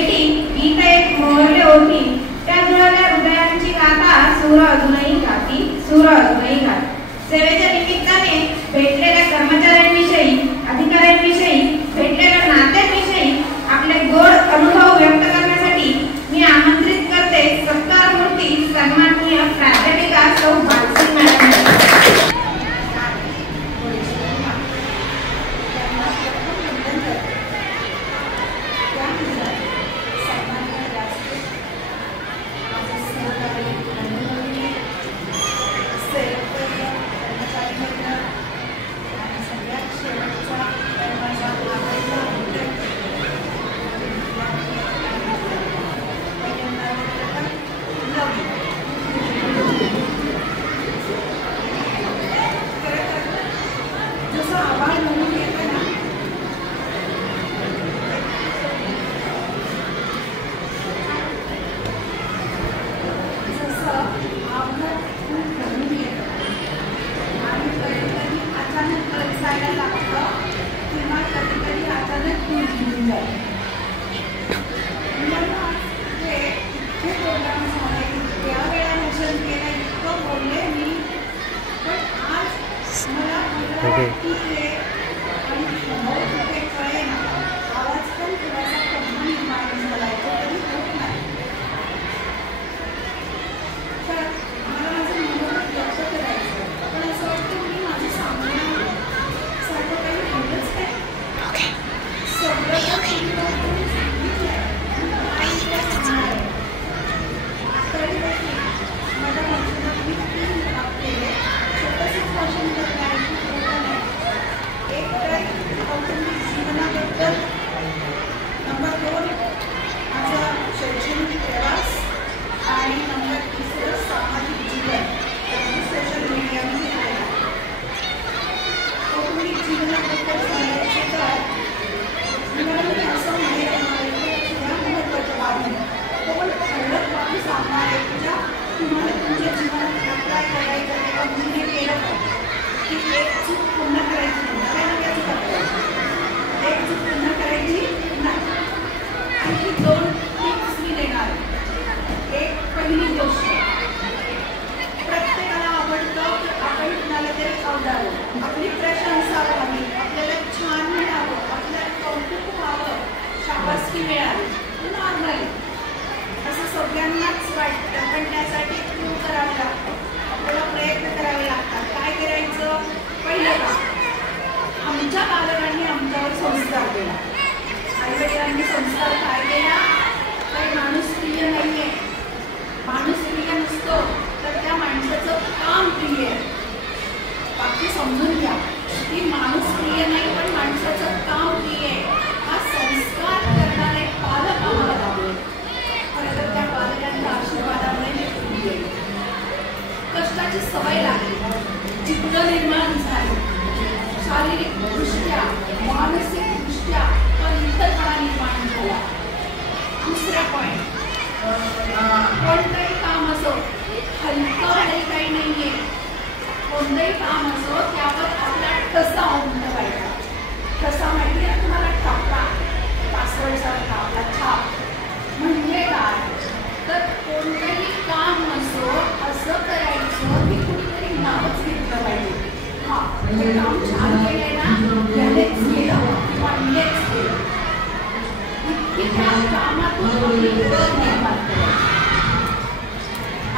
भेटी गीत एक मोहरले होती, त्या जुळल्या हृदयांची गाथा सूर अजूनही गाती, सूर अजूनही गाती. सेवेच्या निमित्ताने भेटलेल्या कर्मचाऱ्यांविषयी, अधिकाऱ्यांविषयी, भेटलेल्या नात्यांविषयी आपले गोड अनुभव व्यक्त करण्यासाठी मी आमंत्रित करते सत्कार मूर्ती सन्माननीय प्राध्यापिका सौ बालसिंग मॅडम.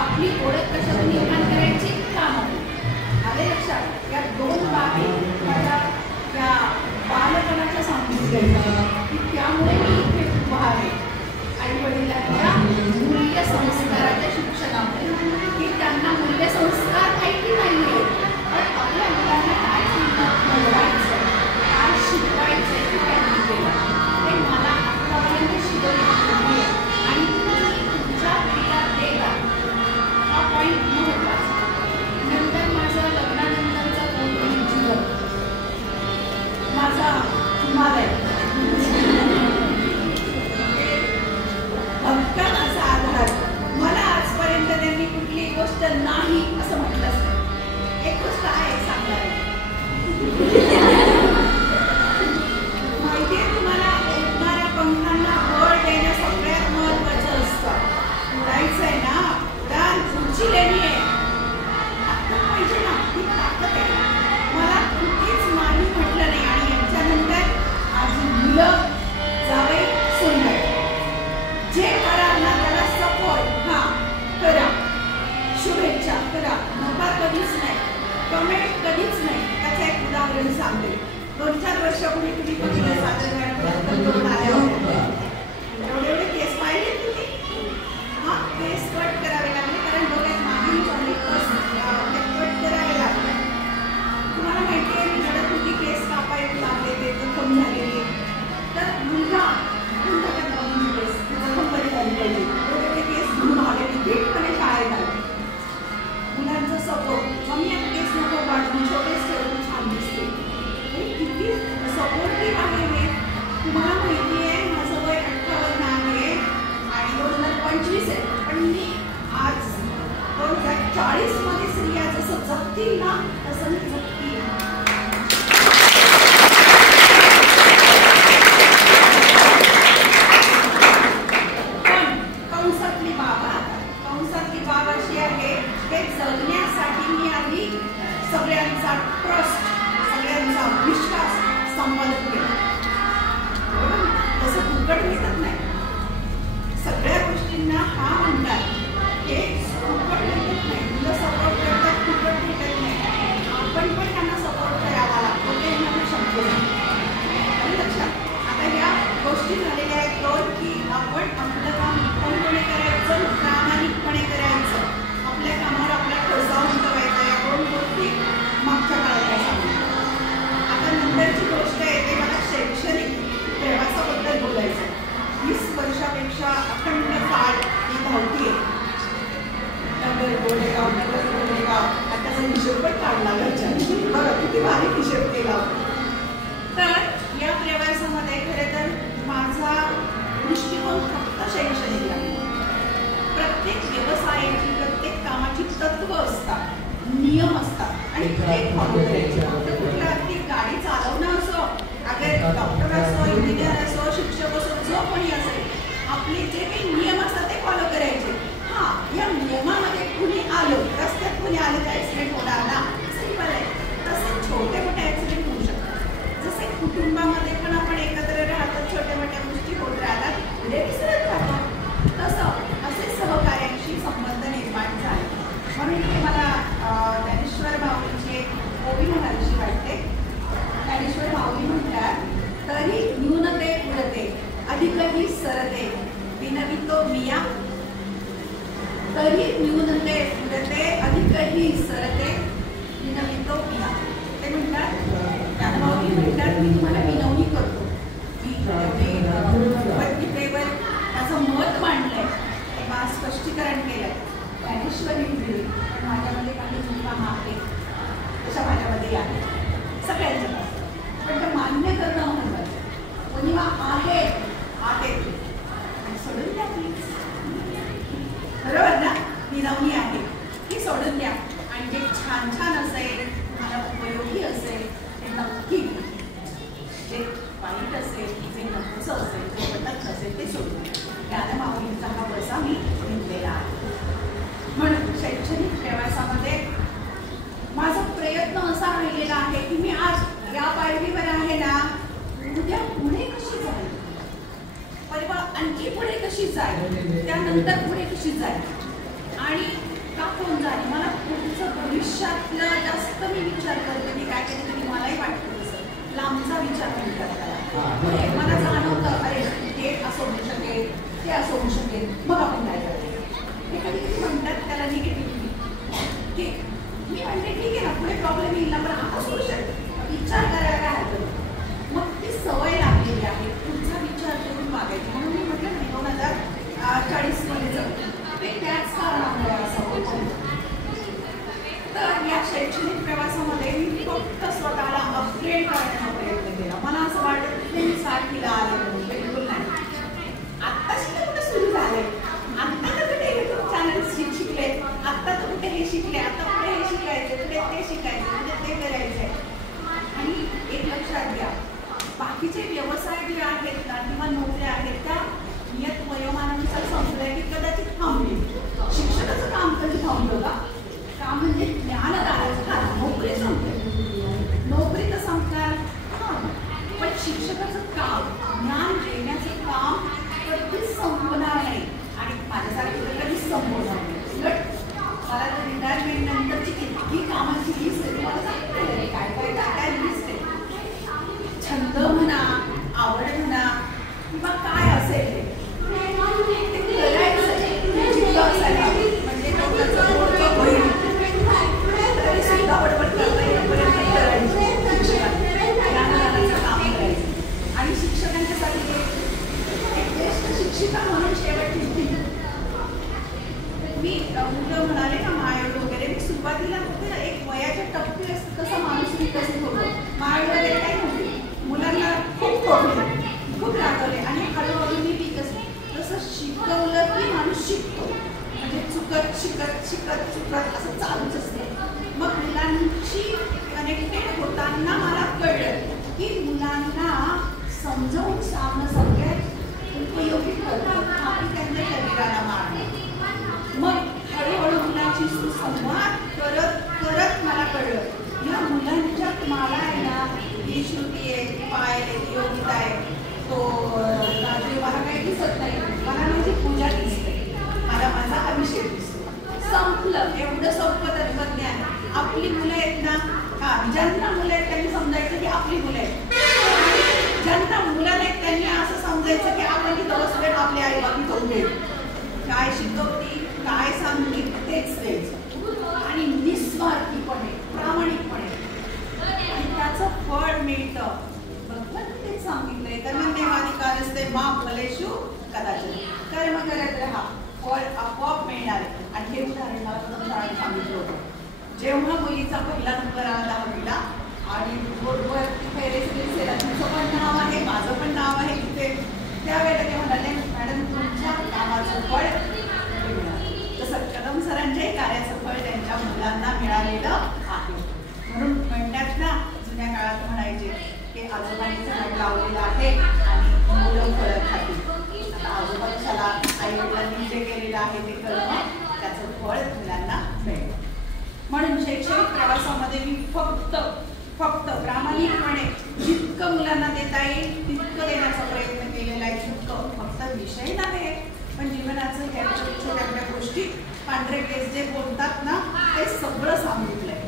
आपली ओळख कशातून निर्माण करायची काम आले लक्षात. या दोन बाबी मला या बालपणाच्या सांगितल्या की त्यामुळे मी इथे उभा आहे. आई वडिलांच्या मूल्य संस्काराच्या शिक्षणामुळे की त्यांना मूल्य संस्कार माहिती नाहीये, पण आपल्या मुलांना काय घडवायचं, काय शिकवायचं ते त्यांनी केलं. ते मला आतापर्यंत शिकवले आणि तुमच्या पिढीला देता हा पॉईंट महत्त्वाचा. नंतर माझं लग्नानंतरचं कौटुंबिक जीवन, माझा हिमालय जावई सुंदर जे कराल ना त्याला सपोर्ट करा, शुभेच्छा करा, नकार कधीच नाही, कमेंट कधीच नाही. त्याचं एक उदाहरण सांगते. 2-4 वर्षापूर्वी तुम्ही बघितलं सादर मॅडम आल्या होत्या. एवढे केस पाहिले तुम्ही? केस कट करावे लागले कारण डोक्यात मागील कट करावे लागले. तुम्हाला माहिती आहे मी रडत होती, केस कापायला लागले, ते जखम झालेली. तर मुलगा केस जखम बरी झाली पाहिजे, ते केस धुवून आलेली थेटपणे शाळेत आले. मुलांचा सपोर्ट, मम्मी आता केस नको काढून छोटेच ठेवून छान दिसते. किती सपोर्टिव्ह आहे हे. तुम्हाला माहिती आहे माझं वय 58 आहे आणि 2025 आहे, पण मी आज 2040 मध्ये स्त्रिया जसं जगतील ना तसं मी जगतील. पण कंसातली बाब अशी आहे हे जगण्यासाठी मी आधी सगळ्यांचा ट्रस्ट, सगळ्यांचा विश्वास संपादन केला. तसं फुकट भेटत नाही. सगळ्या गोष्टींना म्हणतात हे फुकट भेटत नाही. मुलं सपोर्ट करतात, फुकट भेटत नाही. आपण पण त्यांना सपोर्ट करावा लागतो, ते मला शक्य नाही. लक्षात आता ह्या गोष्टी झालेल्या आहेत दोन, की आपण आपलं काम उत्तमपणे करायचं, प्रामाणिकपणे करायचं, आपल्या कामावर आपला ठोसा उमटवायचा. या 2 गोष्टी मागच्या काळात सांगितलं. आता नंतरची गोष्ट येते मला शैक्षणिक प्रवासाबद्दल बोलायचं. 20 वर्षापेक्षा अखंड काळ ही धावतीये. नगर गोडेगाव त्याचा हिशोब पण काढला घरच्यांनी. बघा किती बारीक हिशोब केला. तर या प्रवासामध्ये खरं तर माझा दृष्टिकोन फक्त शैक्षणिक आहे. प्रत्येक व्यवसायाची, प्रत्येक कामाची तत्व असतात, नियम असतात आणि ते फॉलो करायचे. कुठला अगदी गाडी चालवणं असो, अगर डॉक्टर असो, इंजिनियर असो, शिक्षक असो, जो कोणी असेल, आपले जे काही नियम असतात ते फॉलो करायचे. या नियमामध्ये कुणी आलं, रस्त्यात कुणी आलं तर ऍक्सिडेंट होणार ना, सिंपल आहे. तसे छोटे मोठे ऍक्सिडेंट होऊ शकतात. जसे कुटुंबामध्ये पण आपण एकत्र राहतो, छोट्या मोठ्या गोष्टी होत राहतात, पुढे विसरत राहतो. तसं असे सहकार्यांशी संबंध निर्माण झाले. म्हणून ते मला ज्ञानेश्वर माऊलीची एक ओवी म्हणावीशी वाटते. ज्ञानेश्वर माऊली म्हणतात, तरी न्यूनते उरते अधिकही सरते विनवितो मिया. तरी न्यूनते उरते अधिकही सरते विनवितो मिया. ते म्हणतात, माऊली म्हणतात, मी तुम्हाला विनवणी करतो. भगवद्गीतेवर त्याचं मत मांडलंय, स्पष्टीकरण केलंय. ज्ञानेश्वरी दिली, माझ्यामध्ये काही चुका आहे, तशा माझ्यामध्ये आहे, सगळ्यांच्या. पण ते मान्य करणं महत्वाचं. उणिवा आहेत आणि सोडून द्या प्लीज. बरोबर ना? विनवणी आहे ही सोडून द्या आणि जे छान छान असेल, तुम्हाला उपयोगी असेल ते नक्की. जे वाईट असेल, जे नकोचं असेल, जे पटत नसेल ते सोडून द्या. त्याला माऊलींचा हा बसा मी घेतलेला आहे. म्हणून शैक्षणिक प्रवासामध्ये माझा प्रयत्न असा राहिलेला आहे की मी आज या पायरीवर आहे ना, उद्या पुढे कशी जाईल, परवा आणखी पुढे कशी जाईल, त्यानंतर पुढे कशी जाईल आणि का कोण जाईल. मला पुढचं भविष्यातलं जास्त मी विचार करते. मी काय केलं तरी मलाही वाटतं तसं लांबचा विचार नाही करता. मला जाणवतं अरे हे असं होऊ शकेल, ते असं होऊ शकेल, मग आपण काय करायचं. हे कधी कधी म्हणतात त्याला निगेटिव्हिटी. ठीक, मी म्हणते ठीक आहे ना, पुढे प्रॉब्लेम येईल ना, पण आता सोडू शकतो, विचार करायला काय हरकत. मग ती सवय लागलेली आहे पुढचा विचार करून वागायची. म्हणून मी म्हटलं ना 2040 मध्ये जाऊ, ते त्याच कारणामुळे असं होतं. तर या शैक्षणिक प्रवासामध्ये मी फक्त स्वतःला अपग्रेड करण्याचा प्रयत्न केला. मला असं वाटत की मी 60 ला आले, बिलकुल नाही. आत्ताशी तर कुठे सुरू झाले, आत्ता तर कुठे युट्यूब चॅनल शिकले, आत्ता तर कुठे हे शिकले, आता पुढे हे शिकायचे, पुढे ते शिकायचे, पुढे ते करायचे. आणि एक लक्षात घ्या, बाकीचे व्यवसाय जे आहेत ना किंवा नोकऱ्या आहेत त्या नियत वयोमानानुसार संपल्या की कदाचित थांबली. शिक्षकाचं काम कधी थांबलं का? काम म्हणजे ज्ञानदाराचं नोकरी संपली, नोकरी तर संपणार. पण शिक्षकाचं काम काम कधीच संपणार नाही आणि माझ्यासारखी तर कधीच संपवणार नाही. उलट मला तर रिटायरमेंट नंतरची इतकी कामाची लिस्ट आहे, तुम्हाला सांगते काय काय काय काय लिस्ट आहे. छंद म्हणा, आवड म्हणा किंवा काय असेल ते करायचं जिद्द असायला म्हणजे पुढचं होईल तरी सुद्धा बडबड करता येईपर्यंत करायचं, ज्ञानदानाचं काम करायचं. आणि शिक्षकांच्यासाठी एक ज्येष्ठ शिक्षिका म्हणून शेवटची मी मुलं म्हणाले ना मायळ वगैरे, मी सुरुवातीला फक्त एक वयाच्या टप्पे कसा माणूस विकसित होतो. मायळ वगैरे काय नव्हते, मुलांना खूप तोडले, खूप रागवले आणि हळूहळू मी विकसले. जसं शिकवलं की माणूस शिकतो, म्हणजे चुकत शिकत शिकत चुकत असं चालूच असते. मग मुलांची कनेक्टेड होताना मला कळलं की मुलांना समजावून सांगणं सगळ्यात उपयोगी ठरतं, आम्ही त्यांच्या शरीराला मारणं. मग हळूहळू मुलांची सुसंवाद करत करत मला कळलं या मुलांच्या मला आहे ना ही श्रुती आहे, पाय आहे, योगिता आहे, तो मला काही दिसत नाही, मला माझी पूजा दिसते, मला माझा अभिषेक दिसतो. संपलं, एवढं सोपं तत्वज्ञान. आपली मुलं आहेत ना, ज्यांना मुलं आहेत त्यांनी समजायचं की आपली मुलं आहेत, ज्यांना मुलं नाहीत त्यांनी असं समजायचं की आपण तिथं बसलोय, आपली आई बाबी होते, काय शिकवती काय सांगते तेच द्यायचं आणि निस्वार्थीपणे प्रामाणिकपणे आणि त्याचं फळ मिळतं. बरोबर तेच सांगितलंय, कर्मण्येवाधिकारस्ते मा फलेषु कदाचन, कर्म करत राहा, फळ आपोआप मिळणार आहे. आणि हे उदाहरण मला कदम सांगितलं होतं. जेव्हा मुलीचा पहिला नंबर आला 10वीला आणि बोर्डवर तुमचं पण नाव आहे, माझं पण नाव आहे तिथे, त्यावेळेला ते म्हणाले मॅडम तुमच्या कामाचं फळ मिळणार. तसं कदम सरांच्याही कार्याचं फळ त्यांच्या मुलांना मिळालेलं आहे. म्हणून म्हणतात ना, जुन्या काळात म्हणायचे की आजोबांनी झाड लावलेलं आहे आणि मुलं फळं खातील. आता आजोबा कशाला, आई वडिलांनी जे केलेलं आहे ते कर्म त्याचं फळ मुलांना मिळेल. म्हणून शैक्षणिक प्रवासामध्ये मी फक्त प्रामाणिकपणे जितकं मुलांना देता येईल तितकं देण्याचा प्रयत्न केलेला आहे. जितकं फक्त विषय नव्हे पण जीवनाचं ह्या छोट्या गोष्टी पांढरे केस जे बोलतात ना ते सगळं सांगितलंय,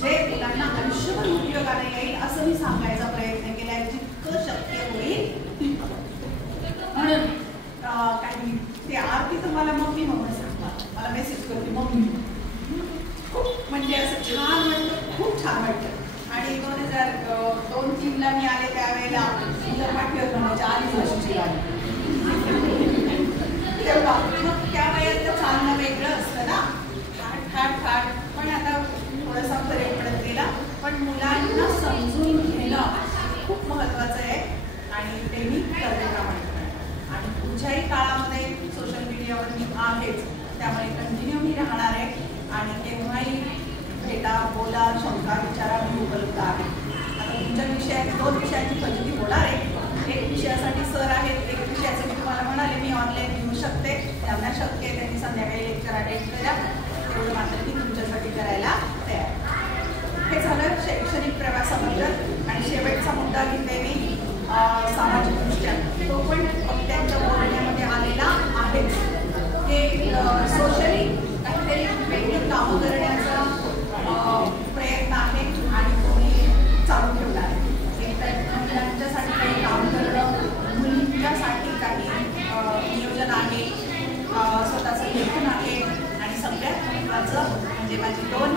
जे मुलांना आयुष्यभर उपयोगाने येईल असं मी सांगायचा प्रयत्न केला आहे, जितकं शक्य होईल तितकं. म्हणून काही ते आरती तर मला मम्मी सांगतात, मला मेसेज करते मम्मी, खूप म्हणजे असं छान वाटतं, खूप छान वाटतं. आणि 2002-03ला मी आले त्यावेळेला सुंदर पाठ्य म्हणजे 40 वर्षाची गाडी तेवढा, मग त्या वयात चालणं वेगळं असतं ना, ठाट पण आता थोडासा फरक पडत गेला. पण मुलांना समजून घेणं खूप महत्त्वाचं आहे आणि ते मी करते प्रामाणिकपणे. आणि पुढच्याही काळामध्ये सोशल मीडियावर मी आहेच, त्यामुळे कंटिन्यू मी राहणार आहे आणि तेव्हाही भेटा, बोला, शंका विचारा मी उपलब्ध आहे. आता तुमच्या विषयात 2 विषयांची फजिती होणार आहे. एक विषयासाठी सर आहेत, एक विषयाचं मी तुम्हाला म्हणाले मी ऑनलाईन घेऊ शकते, त्यांना शक्य आहे त्यांनी संध्याकाळी लेक्चर अटेंड करा, तेवढं मात्र मी तुमच्यासाठी करायला तयार. हे झालं शैक्षणिक प्रवासाबद्दल. आणि शेवटचा मुद्दा घेते मी सामाजिक दृष्ट्या, तो पण त्यांच्या बोलण्यामध्ये आलेला आहे की सोशली काहीतरी वेगळी कामं करण्याचा प्रयत्न आहे आणि कोणी चालू ठेवला आहे. एक तर महिलांच्यासाठी काही काम करणं, मुलींच्यासाठी काही नियोजन आहे, स्वतःचं लेखन आहे आणि सगळ्यात महत्त्वाचं म्हणजे माझी 2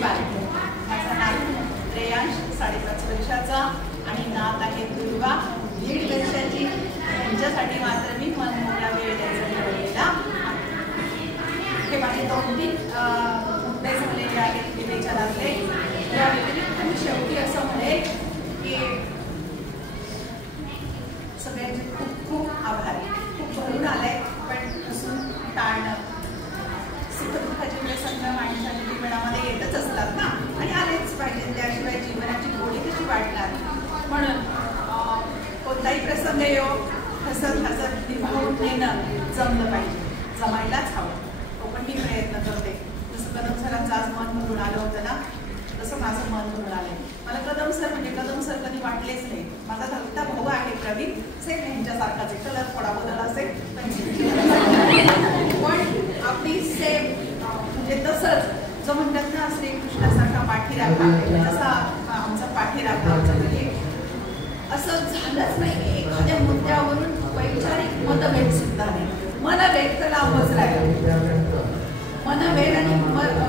बायको, माझा नातू श्रेयांश 5.5 वर्षाचा आणि नात आहे दुर्वा 1.5 वर्षाची. त्यांच्यासाठी मात्र मी मनमोकळा वेळ द्यायचा ठरवलेला आहे. हे माझे 2-3 मुद्दे झालेले आहेत विवेच्या लागले. या व्यतिरिक्त मी शेवटी असं म्हणेल की सगळ्यांचे खूप खूप आभार. खूप भरून आलंय पण हसून टाळणं, सुखदुःखाचे प्रसंग माणसाच्या जीवनामध्ये येतच असतात ना आणि आलेच पाहिजे, त्याशिवाय जीवनाची गोडी कशी वाढणार. म्हणून कोणताही प्रसंग येऊ हसत निभावून नेणं जमलं पाहिजे, जमायलाच हवं. तो पण मी प्रयत्न करते. जसं कदम सरांचं आज मन भरून आलं होतं ना, तसं माझं मन भरून आलंय. मला कदम सर म्हणजे कदम सर कधी वाटलेच नाही. माझा धाकटा भाऊ आहे प्रवीण, सेम यांच्यासारखाच आहे, कलर थोडा बदल असेल पण आपली सेम म्हणजे तसंच जो म्हणतात ना श्रीकृष्णासारखा पाठीराखा, जसा आमचा पाठीराखा आमचा म्हणजे असं झालंच नाही. एखाद्या मुद्द्यावरून वैचारिक मतभेद सुद्धा नाही. मनभेद तर लांबच राहिला. मनभेद आणि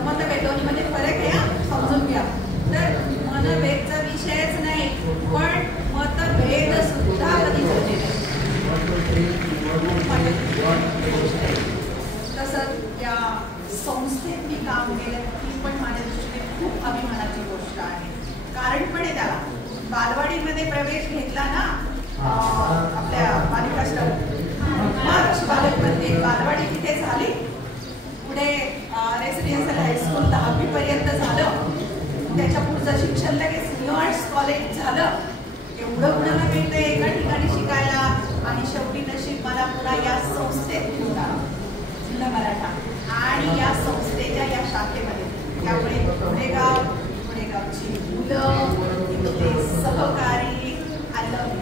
मतभेद दोन्हीमध्ये फरक आहे हा, समजून घ्या. तर मनभेदचा विषयच नाही, पण मतभेद सुद्धा कधी झाले नाही. तसंच या संस्थेत मी काम केलं ही पण माझ्या दृष्टीने खूप अभिमानाची गोष्ट आहे. कारण पण आहे त्याला. बालवाडीमध्ये प्रवेश घेतला ना आपल्या बालिकाश्रम महाराष्ट्र बालकमध्ये बालवाडी तिथे झाली. पुढे रेसिडेन्शियल हायस्कूल 10वी पर्यंत झालं. त्याच्या पुढचं शिक्षण लगेच न्यू आर्ट्स कॉलेज झालं. एवढं कुणाला मिळतं एका ठिकाणी शिकायला. आणि शेवटी नशीब मला पुन्हा या संस्थेत घेऊन आला, जिल्हा मराठा, आणि या संस्थेच्या या शाखेमध्ये. त्यामुळे पुणेगावची मुलं, सहकारी, आय लव्ह